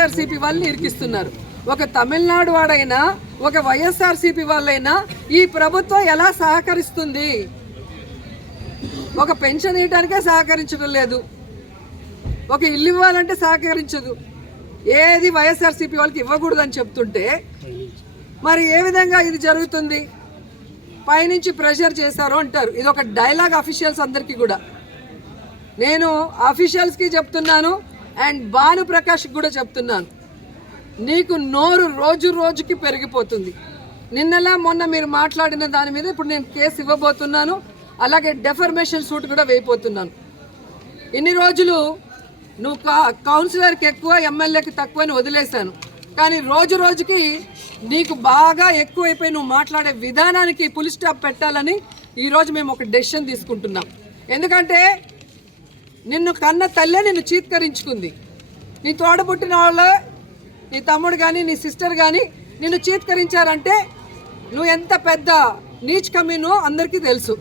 వైఎస్ఆర్సీపీ వాళ్ళని ఇరికిస్తున్నారు. ఒక తమిళనాడు వాడైనా ఒక వైఎస్ఆర్సీపీ వాళ్ళైనా ఈ ప్రభుత్వం ఎలా సహకరిస్తుంది? ఒక పెన్షన్ ఇవ్వడానికే సహకరించడం లేదు. ఒక ఇల్లు ఇవ్వాలంటే సహకరించదు. ఏది వైఎస్ఆర్సీపీ వాళ్ళకి ఇవ్వకూడదని చెప్తుంటే మరి ఏ విధంగా ఇది జరుగుతుంది? పైనుంచి ప్రెషర్ చేశారు అంటారు. ఇది ఒక డైలాగ్ అఫీషియల్స్ అందరికీ కూడా. నేను అఫీషియల్స్కి చెప్తున్నాను. అండ్ భానుప్రకాష్ కూడా చెప్తున్నాను. నీకు నోరు రోజు రోజుకి పెరిగిపోతుంది. నిన్నలా మొన్న మీరు మాట్లాడిన దాని మీద ఇప్పుడు నేను కేసు ఇవ్వబోతున్నాను. అలాగే డెఫర్మేషన్ సూట్ కూడా వేయబోతున్నాను. ఇన్ని రోజులు నువ్వు కా- కౌన్సిలర్కి ఎక్కువ ఎమ్మెల్యేకి తక్కువ అని వదిలేశాను. కానీ రోజు రోజుకి నీకు బాగా ఎక్కువైపోయి నువ్వు మాట్లాడే విధానానికి పులి స్టాప్ పెట్టాలని ఈరోజు మేము ఒక డెసిషన్ తీసుకుంటున్నాం. ఎందుకంటే నిన్ను కన్న తల్లే నిన్ను చీత్కరించుకుంది. నీ తోడబుట్టిన వాళ్ళే నీ తమ్ముడు కానీ నీ సిస్టర్ కానీ నిన్ను చీత్కరించారంటే నువ్వు ఎంత పెద్ద నీచ్ కమీనో అందరికీ తెలుసు.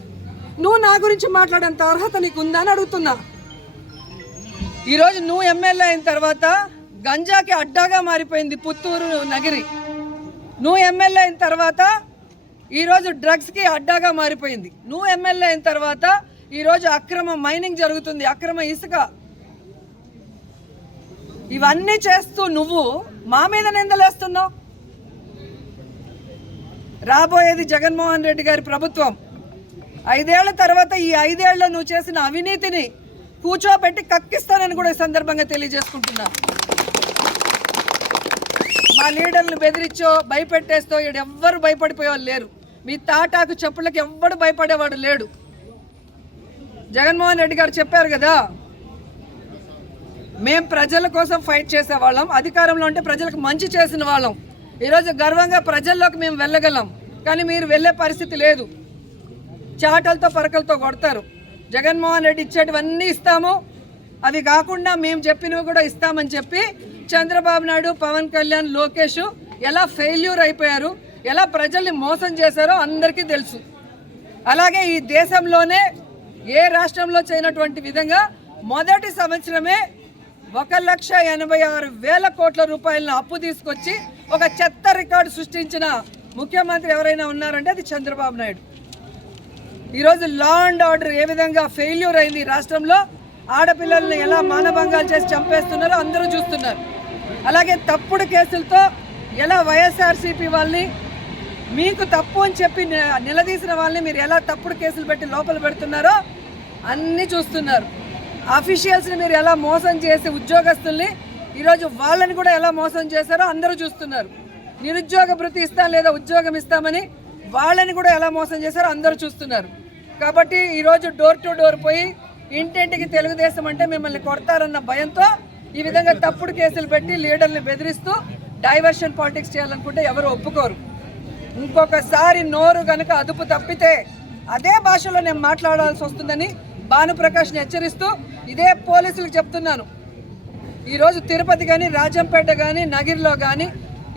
నువ్వు నా గురించి మాట్లాడేంత అర్హత నీకు ఉందా అని అడుగుతున్నా. ఈరోజు నువ్వు ఎమ్మెల్యే అయిన తర్వాత గంజాకి అడ్డాగా మారిపోయింది పుత్తూరు నగరి. నువ్వు ఎమ్మెల్యే అయిన తర్వాత ఈరోజు డ్రగ్స్కి అడ్డాగా మారిపోయింది. నువ్వు ఎమ్మెల్యే అయిన తర్వాత ఈరోజు అక్రమ మైనింగ్ జరుగుతుంది అక్రమ ఇసుక. ఇవన్నీ చేస్తూ నువ్వు మా మీద నిందలేస్తున్నావు? రాబోయేది జగన్మోహన్ రెడ్డి గారి ప్రభుత్వం. ఐదేళ్ళ తర్వాత ఈ ఐదేళ్ళ నువ్వు చేసిన అవినీతిని కూర్చోబెట్టి కక్కిస్తానని కూడా ఈ సందర్భంగా తెలియజేసుకుంటున్నా. మా లీడర్లు బెదిరించో భయపెట్టేస్తో ఈడు ఎవ్వరు భయపడిపోయేవాళ్ళు లేరు. మీ తాటాకు చెప్పులకు ఎవ్వడు భయపడేవాడు లేడు. జగన్మోహన్ రెడ్డి గారు చెప్పారు కదా మేం ప్రజల కోసం ఫైట్ చేసేవాళ్ళం అధికారంలో ఉంటే ప్రజలకు మంచి చేసిన వాళ్ళం. ఈరోజు గర్వంగా ప్రజల్లోకి మేము వెళ్ళగలం కానీ మీరు వెళ్ళే పరిస్థితి లేదు. చాటలతో పరకలతో కొడతారు. జగన్మోహన్ రెడ్డి ఇచ్చేటివన్నీ ఇస్తాము. అవి కాకుండా మేము చెప్పినవి కూడా ఇస్తామని చెప్పి చంద్రబాబు నాయుడు పవన్ కళ్యాణ్ లోకేష్ ఎలా ఫెయిల్యూర్ అయిపోయారు ఎలా ప్రజల్ని మోసం చేశారో అందరికీ తెలుసు. అలాగే ఈ దేశంలోనే ఏ రాష్ట్రంలో చేయనటువంటి విధంగా మొదటి సంవత్సరమే ఒక లక్ష ఎనభై ఆరు వేల కోట్ల రూపాయలను అప్పు తీసుకొచ్చి ఒక చెత్త రికార్డు సృష్టించిన ముఖ్యమంత్రి ఎవరైనా ఉన్నారంటే అది చంద్రబాబు నాయుడు. ఈరోజు లా అండ్ ఆర్డర్ ఏ విధంగా ఫెయిల్యూర్ అయింది రాష్ట్రంలో ఆడపిల్లల్ని ఎలా మానభంగాలు చేసి చంపేస్తున్నారో అందరూ చూస్తున్నారు. అలాగే తప్పుడు కేసులతో ఎలా వైఎస్ఆర్సీపీ వాళ్ళని మీకు తప్పు అని చెప్పి నిలదీసిన వాళ్ళని మీరు ఎలా తప్పుడు కేసులు పెట్టి లోపల పెడుతున్నారో అన్నీ చూస్తున్నారు. అఫీషియల్స్ని మీరు ఎలా మోసం చేసి ఉద్యోగస్తుల్ని ఈరోజు వాళ్ళని కూడా ఎలా మోసం చేశారో అందరూ చూస్తున్నారు. నిరుద్యోగ భృతి ఇస్తాం లేదా ఉద్యోగం ఇస్తామని వాళ్ళని కూడా ఎలా మోసం చేశారో అందరూ చూస్తున్నారు. కాబట్టి ఈరోజు డోర్ టు డోర్ పోయి ఇంటింటికి తెలుగుదేశం అంటే మిమ్మల్ని కొడతారన్న భయంతో ఈ విధంగా తప్పుడు కేసులు పెట్టి లీడర్ని బెదిరిస్తూ డైవర్షన్ పాలిటిక్స్ చేయాలనుకుంటే ఎవరు ఒప్పుకోరు. ఇంకొకసారి నోరు కనుక అదుపు తప్పితే అదే భాషలో నేను మాట్లాడాల్సి వస్తుందని భానుప్రకాష్ని హెచ్చరిస్తూ ఇదే పోలీసులకు చెప్తున్నాను. ఈరోజు తిరుపతి కానీ రాజంపేట కానీ నగిరిలో కానీ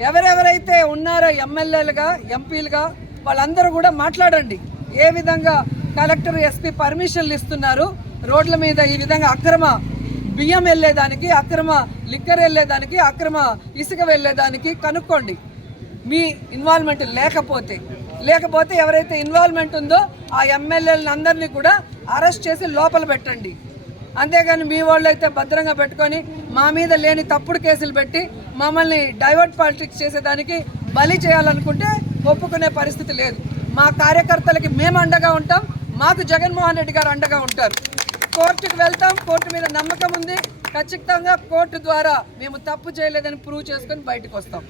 ఎవరెవరైతే ఉన్నారో ఎమ్మెల్యేలుగా ఎంపీలుగా వాళ్ళందరూ కూడా మాట్లాడండి. ఏ విధంగా కలెక్టర్ ఎస్పీ పర్మిషన్లు ఇస్తున్నారు? రోడ్ల మీద ఈ విధంగా అక్రమ బియ్యం వెళ్ళేదానికి అక్రమ లిక్కర్ వెళ్ళేదానికి అక్రమ ఇసుక వెళ్ళేదానికి కనుక్కోండి. మీ ఇన్వాల్వ్మెంట్ లేకపోతే. లేకపోతే ఎవరైతే ఇన్వాల్వ్మెంట్ ఉందో ఆ ఎమ్మెల్యేలందరినీ కూడా అరెస్ట్ చేసి లోపల పెట్టండి. అంతేగాని మీ వాళ్ళు అయితే భద్రంగా పెట్టుకొని మా మీద లేని తప్పుడు కేసులు పెట్టి మమ్మల్ని డైవర్ట్ పాలిటిక్స్ చేసేదానికి బలి చేయాలనుకుంటే ఒప్పుకునే పరిస్థితి లేదు. మా కార్యకర్తలకి మేము అండగా ఉంటాం మాకు జగన్మోహన్ రెడ్డి గారు అండగా ఉంటారు. కోర్టుకు వెళ్తాం కోర్టు మీద నమ్మకం ఉంది. ఖచ్చితంగా కోర్టు ద్వారా మేము తప్పు చేయలేదని ప్రూవ్ చేసుకొని బయటకు వస్తాం.